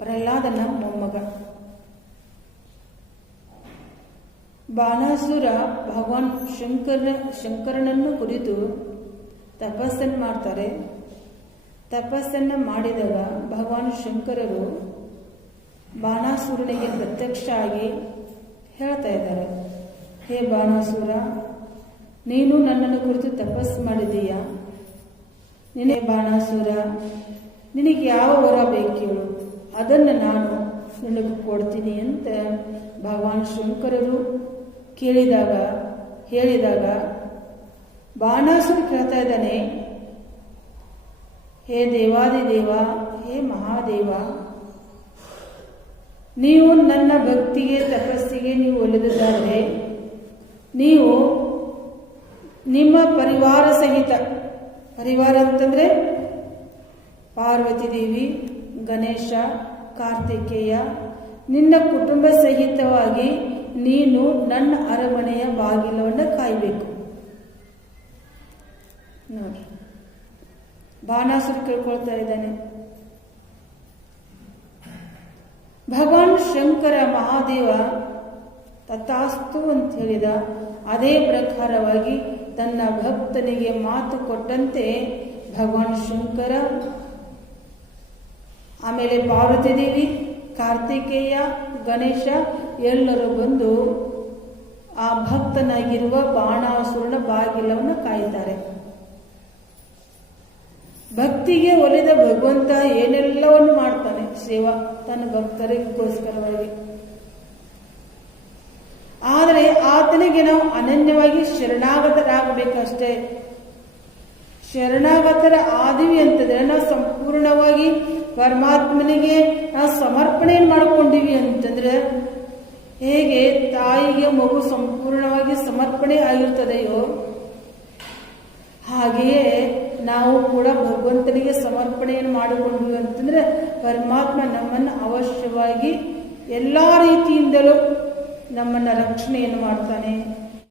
ಪ್ರಹ್ಲಾದನ ಮೊಮ್ಮಗ. ಬಾಣಾಸುರ ಭಗವಾನ್ ಶಂಕರನನ್ನು ಕುರಿತು ತಪಸ್ಸನ್ನು ಮಾಡ್ತಾರೆ. ತಪಸ್ಸನ್ನು ಮಾಡಿದಾಗ ಭಗವಾನ್ ಶಂಕರರು ಬಾಣಾಸುರನಿಗೆ ಪ್ರತ್ಯಕ್ಷ ಆಗಿ ಹೇಳ್ತಾ ಇದ್ದಾರೆ, ಹೇ ಬಾಣಾಸುರ, ನೀನು ನನ್ನನ್ನು ಕುರಿತು ತಪಸ್ಸು ಮಾಡಿದೀಯ. ನಿನಗೆ ಬಾಣಾಸುರ, ನಿನಗೆ ಯಾವ ವರ ಬೇಕೇಳು, ಅದನ್ನು ನಾನು ನಿನಗೆ ಕೊಡ್ತೀನಿ ಅಂತ ಭಗವಾನ್ ಶಂಕರರು ಹೇಳಿದಾಗ ಬಾಣಾಸುರ ಕೇಳ್ತಾ ಇದ್ದಾನೆ, ಹೇ ದೇವಾದಿದೇವ, ಹೇ ಮಹಾದೇವ, ನೀವು ನನ್ನ ಭಕ್ತಿಗೆ ತಪಸ್ಸಿಗೆ ನೀವು ಒಲಿದಿದ್ದಾದರೆ ನೀವು ನಿಮ್ಮ ಪರಿವಾರ ಸಹಿತ, ಪರಿವಾರ ಅಂತಂದ್ರೆ ಪಾರ್ವತಿ ದೇವಿ, ಗಣೇಶ, ಕಾರ್ತಿಕೇಯ, ನಿನ್ನ ಕುಟುಂಬ ಸಹಿತವಾಗಿ ನೀನು ನನ್ನ ಅರಮನೆಯ ಬಾಗಿಲವನ್ನು ಕಾಯಬೇಕು. ನೋಡಿ, ಬಾಣಾಸುರ ಕೇಳ್ಕೊಳ್ತಾ ಇದ್ದಾನೆ. ಭಗವಾನ್ ಶಂಕರ ಮಹಾದೇವ ತಥಾಸ್ತು ಅಂತ ಹೇಳಿದ. ಅದೇ ಪ್ರಕಾರವಾಗಿ ತನ್ನ ಭಕ್ತನಿಗೆ ಮಾತು ಕೊಟ್ಟಂತೆ ಭಗವಾನ್ ಶಂಕರ, ಆಮೇಲೆ ಪಾರ್ವತಿ ದೇವಿ, ಕಾರ್ತಿಕೇಯ, ಗಣೇಶ ಎಲ್ಲರೂ ಬಂದು ಆ ಭಕ್ತನಾಗಿರುವ ಬಾಣಾಸುರನ ಬಾಗಿಲವನ್ನು ಕಾಯ್ತಾರೆ. ಭಕ್ತಿಗೆ ಒಲಿದ ಭಗವಂತ ಏನೆಲ್ಲವನ್ನು ಮಾಡ್ತಾನೆ, ಸೇವಾ ತನ್ನ ಭಕ್ತರಿಗೋಸ್ಕರವಾಗಿ. ಆದರೆ ಆತನಿಗೆ ನಾವು ಅನನ್ಯವಾಗಿ ಶರಣಾಗತರಾಗಬೇಕಷ್ಟೇ. ಶರಣಾಗತರ ಆದಿವಿ ಅಂತಂದ್ರೆ ನಾವು ಸಂಪೂರ್ಣವಾಗಿ ಪರಮಾತ್ಮನಿಗೆ ನಾವು ಸಮರ್ಪಣೆಯನ್ನು ಮಾಡ್ಕೊಂಡಿವಿ ಅಂತಂದ್ರೆ, ಹೇಗೆ ತಾಯಿಗೆ ಮಗು ಸಂಪೂರ್ಣವಾಗಿ ಸಮರ್ಪಣೆ ಆಗಿರ್ತದೆಯೋ ಹಾಗೆಯೇ ನಾವು ಕೂಡ ಭಗವಂತನಿಗೆ ಸಮರ್ಪಣೆಯನ್ನು ಮಾಡಿಕೊಂಡ್ವಿ ಅಂತಂದ್ರೆ ಪರಮಾತ್ಮ ನಮ್ಮನ್ನು ಅವಶ್ಯವಾಗಿ ಎಲ್ಲ ರೀತಿಯಿಂದಲೂ ನಮ್ಮನ್ನು ರಕ್ಷಣೆಯನ್ನು ಮಾಡ್ತಾನೆ.